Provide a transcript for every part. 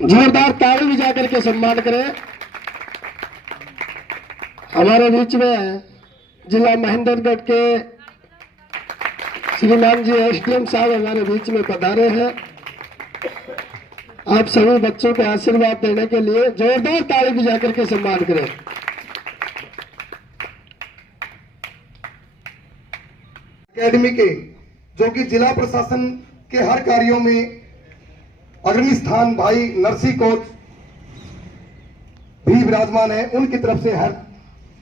जोरदार ताली बजा करके सम्मान करें। हमारे बीच में जिला महेंद्रगढ़ के श्रीमान जी एसडीएम साहब हमारे बीच में पधारे हैं। आप सभी बच्चों को आशीर्वाद देने के लिए जोरदार ताली बजा करके सम्मान करें। एकेडमी के जो कि जिला प्रशासन के हर कार्यों में अग्रणी स्थान भाई नरसी कोच भी विराजमान है, उनकी तरफ से हर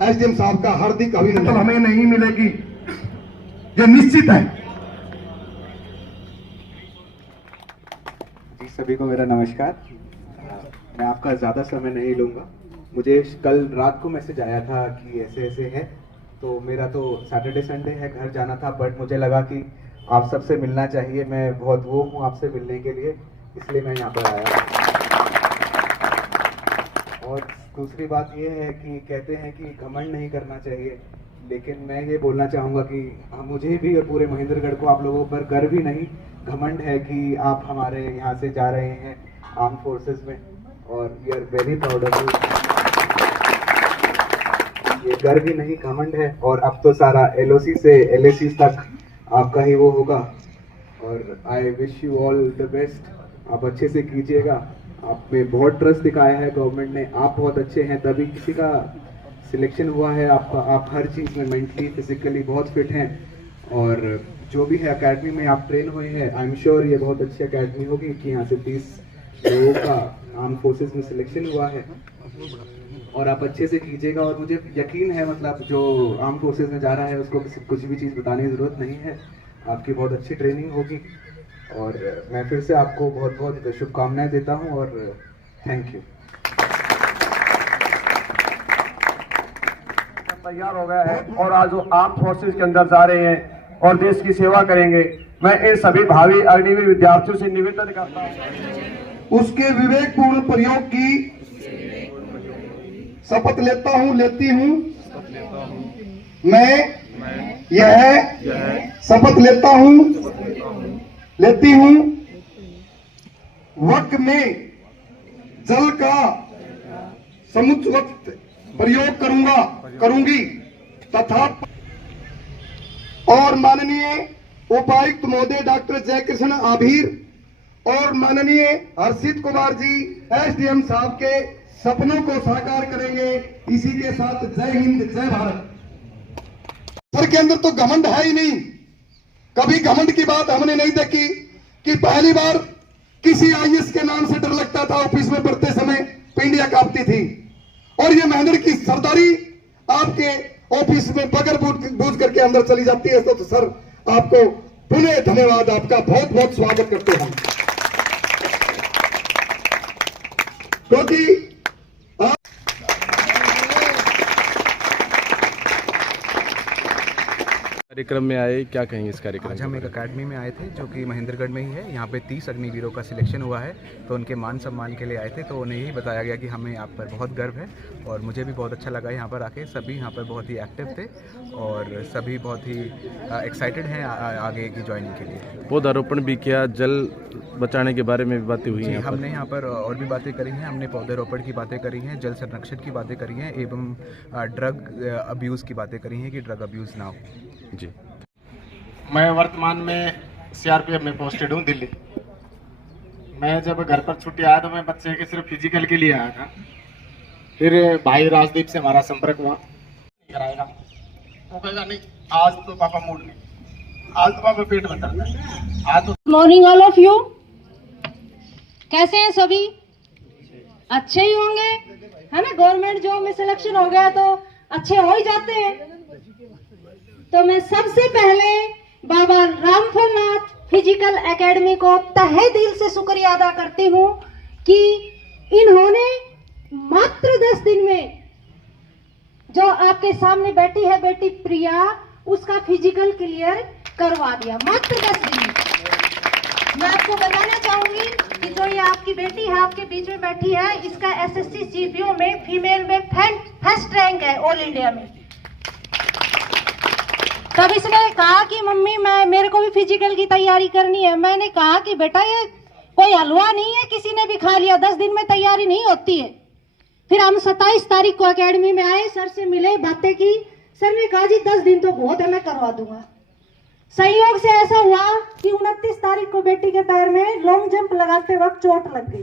एसडीएम साहब का हार्दिक अभिनंदन। तो हमें नहीं मिलेगी, ये निश्चित है। जी सभी को मेरा नमस्कार। मैं आपका ज़्यादा समय नहीं लूँगा। मुझे कल रात को मैसेज आया था कि ऐसे ऐसे है, तो मेरा तो सैटरडे संडे है, घर जाना था, बट मुझे लगा कि आप सबसे मिलना चाहिए। मैं बहुत वो हूँ आपसे मिलने के लिए, इसलिए मैं यहाँ पर आया। और दूसरी बात ये है कि कहते हैं कि घमंड नहीं करना चाहिए, लेकिन मैं ये बोलना चाहूँगा कि मुझे भी और पूरे महेंद्रगढ़ को आप लोगों पर गर्व ही नहीं घमंड है कि आप हमारे यहाँ से जा रहे हैं आर्म फोर्सेस में, और we are very proud of you. ये गर्व ही नहीं घमंड है। और अब तो सारा एलओसी से एलएसी तक आपका ही वो होगा। और I wish you all the best. आप अच्छे से कीजिएगा। आप में बहुत ट्रस्ट दिखाया है गवर्नमेंट ने, आप बहुत अच्छे हैं तभी किसी का सिलेक्शन हुआ है आपका। आप हर चीज़ में मेंटली फिजिकली बहुत फिट हैं, और जो भी है एकेडमी में आप ट्रेन हुए हैं, आई एम श्योर ये बहुत अच्छी एकेडमी होगी कि यहाँ से 30 लोगों का आर्म फोर्सेस में सिलेक्शन हुआ है, और आप अच्छे से कीजिएगा। और मुझे यकीन है, मतलब जो आर्म फोर्सेस में जा रहा है उसको कुछ भी चीज़ बताने की ज़रूरत नहीं है, आपकी बहुत अच्छी ट्रेनिंग होगी। और मैं फिर से आपको बहुत बहुत शुभकामनाएं देता हूं, और थैंक यू। तैयार हो गया है और आज वो आर्म फोर्सेस के अंदर जा रहे हैं और देश की सेवा करेंगे। मैं इन सभी भावी अग्निवीर विद्यार्थियों से निवेदन करता हूं, उसके विवेकपूर्ण प्रयोग की शपथ लेता हूं, लेती हूं। मैं यह शपथ लेता हूं, लेती हूं। वक्त में जल का समुचित प्रयोग करूंगी तथा और माननीय उपायुक्त महोदय डॉक्टर जयकृष्ण आभीर और माननीय हर्षित कुमार जी एसडीएम साहब के सपनों को साकार करेंगे। इसी के साथ जय हिंद, जय भारत। सर के अंदर तो घमंड है ही नहीं, कभी घमंड की बात हमने नहीं देखी कि पहली बार किसी आईएएस के नाम से डर लगता था, ऑफिस में पढ़ते समय पिंडिया कांपती थी, और ये महेंद्र की सरदारी आपके ऑफिस में बगैर बूझ करके अंदर चली जाती है। तो सर आपको पुनः धन्यवाद, आपका बहुत बहुत स्वागत करते हैं, क्योंकि कार्यक्रम में आए, क्या कहेंगे इस कार्यक्रम? आज हम एक अकेडमी में आए थे जो कि महेंद्रगढ़ में ही है। यहाँ पे 30 अग्निवीरों का सिलेक्शन हुआ है, तो उनके मान सम्मान के लिए आए थे। तो उन्हें यही बताया गया कि हमें आप पर बहुत गर्व है, और मुझे भी बहुत अच्छा लगा यहाँ पर आके। सभी यहाँ पर बहुत ही एक्टिव थे और सभी बहुत ही एक्साइटेड हैं आगे की ज्वाइनिंग के लिए। पौधारोपण भी किया, जल बचाने के बारे में भी बातें हुई हैं। हमने यहाँ पर और भी बातें करी हैं। हमने पौधरोपण की बातें करी हैं, जल संरक्षण की बातें करी हैं, एवं ड्रग अब्यूज़ की बातें करी हैं कि ड्रग अब्यूज़ ना हो। जी, मैं वर्तमान में सीआरपीएफ में पोस्टेड हूँ, दिल्ली। मैं जब घर पर छुट्टी आया तो मैं बच्चे के सिर्फ फिजिकल के लिए आया था। फिर भाई राजदीप से हमारा संपर्क हुआ, कराएगा वो कहेगा नहीं आज तो पापा मूड नहीं, आज तो पापा पेट में दर्द है, आज तो। मॉर्निंग ऑल ऑफ यू, कैसे हैं सभी? अच्छे ही होंगे, है ना? गवर्नमेंट जॉब में सिलेक्शन हो गया तो अच्छे हो ही जाते हैं। तो मैं सबसे पहले बाबा रामफल नाथ फिजिकल एकेडमी को तहे दिल से शुक्रिया अदा करती हूँ कि इन्होंने मात्र 10 दिन में जो आपके सामने बैठी है बेटी प्रिया, उसका फिजिकल क्लियर करवा दिया मात्र 10 दिन में। मैं आपको बताना चाहूंगी कि जो ये आपकी बेटी है, आपके बीच में बैठी है, इसका एसएससी जीपीओ में फीमेल में फर्स्ट रैंक है ऑल इंडिया में। तब इसने कहा कि मम्मी मेरे को भी फिजिकल की तैयारी करनी है। मैंने कहा कि बेटा ये कोई हलवा नहीं है किसी ने भी खा लिया, 10 दिन में तैयारी नहीं होती है। फिर हम 27 तारीख को एकेडमी में आए, सर से मिले, बातें की। सर ने कहा जी 10 दिन तो बहुत है, मैं करवा दूंगा। संयोग से ऐसा हुआ कि 29 तारीख को बेटी के पैर में लॉन्ग जंप लगाते वक्त चोट लग गई।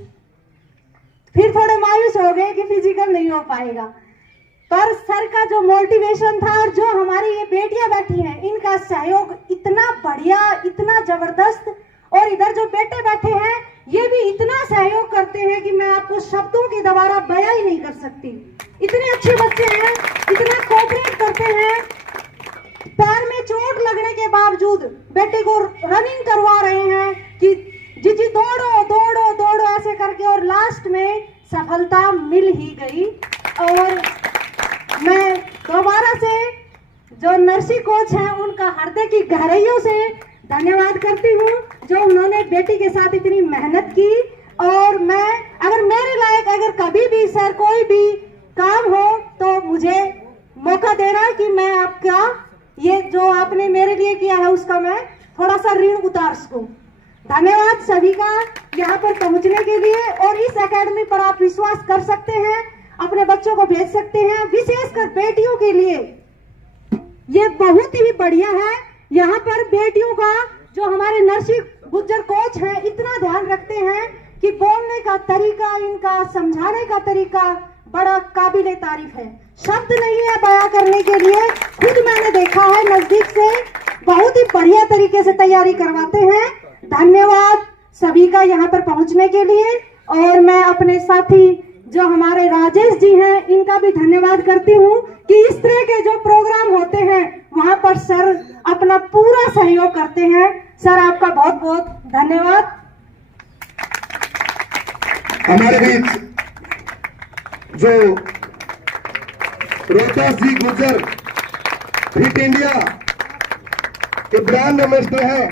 फिर थोड़े मायूस हो गए कि फिजिकल नहीं हो पाएगा, पर सर का जो मोटिवेशन था और जो हमारी ये बेटियां बैठी हैं इनका सहयोग इतना बढ़िया, इतना जबरदस्त, और इधर जो बेटे बैठे हैं ये भी इतना सहयोग करते हैं कि मैं आपको शब्दों के द्वारा बयां ही नहीं कर सकती। इतने अच्छे बच्चे हैं, इतना कोऑपरेट करते हैं। पैर में चोट लगने के बावजूद बेटे को रनिंग करवा रहे हैं कि जी दौड़ो दौड़ो दौड़ो ऐसे करके, और लास्ट में सफलता मिल ही गई। और मैं दोबारा से जो नर्सिंग कोच हैं उनका हृदय की गहराइयों से धन्यवाद करती हूँ, जो उन्होंने बेटी के साथ इतनी मेहनत की। और मैं अगर मेरे लायक अगर कभी भी सर कोई भी काम हो तो मुझे मौका देना कि मैं आपका ये जो आपने मेरे लिए किया है उसका मैं थोड़ा सा ऋण उतार सकूं। धन्यवाद सभी का यहाँ पर पहुँचने के लिए। और इस एकेडमी पर आप विश्वास कर सकते हैं, अपने बच्चों को भेज सकते हैं, विशेषकर बेटियों के लिए ये बहुत ही बढ़िया है। यहाँ पर बेटियों का जो हमारे नर्सिंग गुज्जर कोच हैं इतना ध्यान रखते हैं कि बोलने का तरीका, इनका समझाने का तरीका बड़ा काबिले तारीफ है। शब्द नहीं है बयां करने के लिए, खुद मैंने देखा है नजदीक से, बहुत ही बढ़िया तरीके से तैयारी करवाते हैं। धन्यवाद सभी का यहाँ पर पहुँचने के लिए। और मैं अपने साथी जो हमारे राजेश जी हैं इनका भी धन्यवाद करती हूँ कि इस तरह के जो प्रोग्राम होते हैं वहाँ पर सर अपना पूरा सहयोग करते हैं। सर आपका बहुत बहुत धन्यवाद। हमारे बीच जो रोहतास जी गुर्जर फिट इंडिया के ब्रांड एम्बेसडर हैं,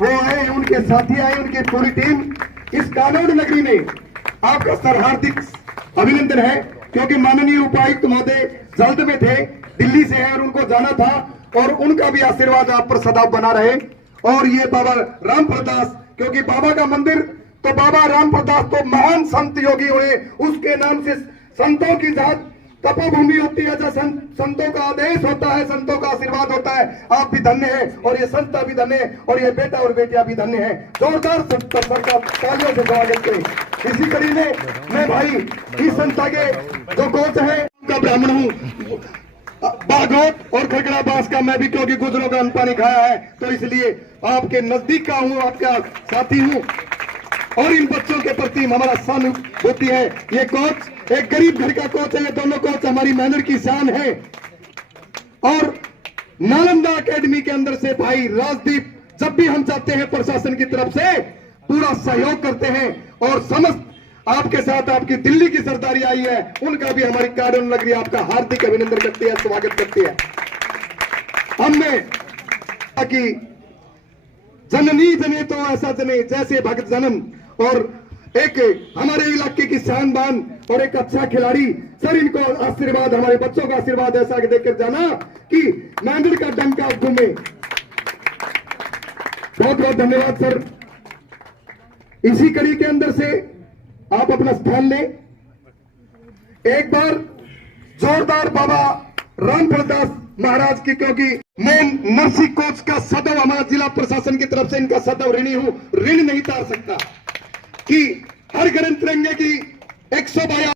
वो आए, उनके साथी आए, उनकी पूरी टीम इस कानून नगरी में आपका सर हार्दिक अभिनंदन है, क्योंकि माननीय उपायुक्त महोदय जल्द में थे, दिल्ली से हैं और उनको जाना था, और उनका भी आशीर्वाद आप पर सदैव बना रहे। और ये बाबा राम प्रदास, क्योंकि बाबा का मंदिर तो बाबा राम प्रदास तो महान संत योगी हुए, उसके नाम से संतों की जात तपोभूमि होती है, जहाँ संतों का आदेश होता है, संतों का आशीर्वाद होता है। आप भी धन्य हैं और ये संता भी धन्य है और ये बेटा और बेटियां भी धन्य हैं। जोरदार सबका तालियों से स्वागत करें। इसी कड़ी में मैं भाई इस संस्था के जो कोच है का ब्राह्मण हूँ, बागोट और खड़गड़ा बास का मैं भी, क्योंकि गुजरों का अन्न पानी खाया है तो इसलिए आपके नजदीक का हूँ, आपका साथी हूँ। और इन बच्चों के प्रति हमारा सहानुभूति है। ये कोच एक गरीब घर का कोच है, ये दोनों कोच हमारी मेहनत की शान है। और नालंदा एकेडमी के अंदर से भाई राजदीप जब भी हम चाहते हैं प्रशासन की तरफ से पूरा सहयोग करते हैं, और समस्त आपके साथ आपकी दिल्ली की सरदारी आई है, उनका भी हमारी कानून नगरी आपका हार्दिक अभिनंदन करती है, स्वागत करती है। हमने कि जननी जने तो ऐसा जने जैसे भगत जन्म, और एक हमारे इलाके की शान बान और एक अच्छा खिलाड़ी। सर इनको आशीर्वाद, हमारे बच्चों का आशीर्वाद ऐसा देकर जाना कि नांदेड़ का डंका घूमे। बहुत बहुत धन्यवाद सर। इसी कड़ी के अंदर से आप अपना स्थान लें। एक बार जोरदार बाबा राम प्रदास महाराज की, क्योंकि मैं नर्सिंग कोच का सदैव हमारा जिला प्रशासन की तरफ से इनका सदैव ऋणी हूं, ऋण नहीं तार सकता कि हर गगन तिरंगे की 152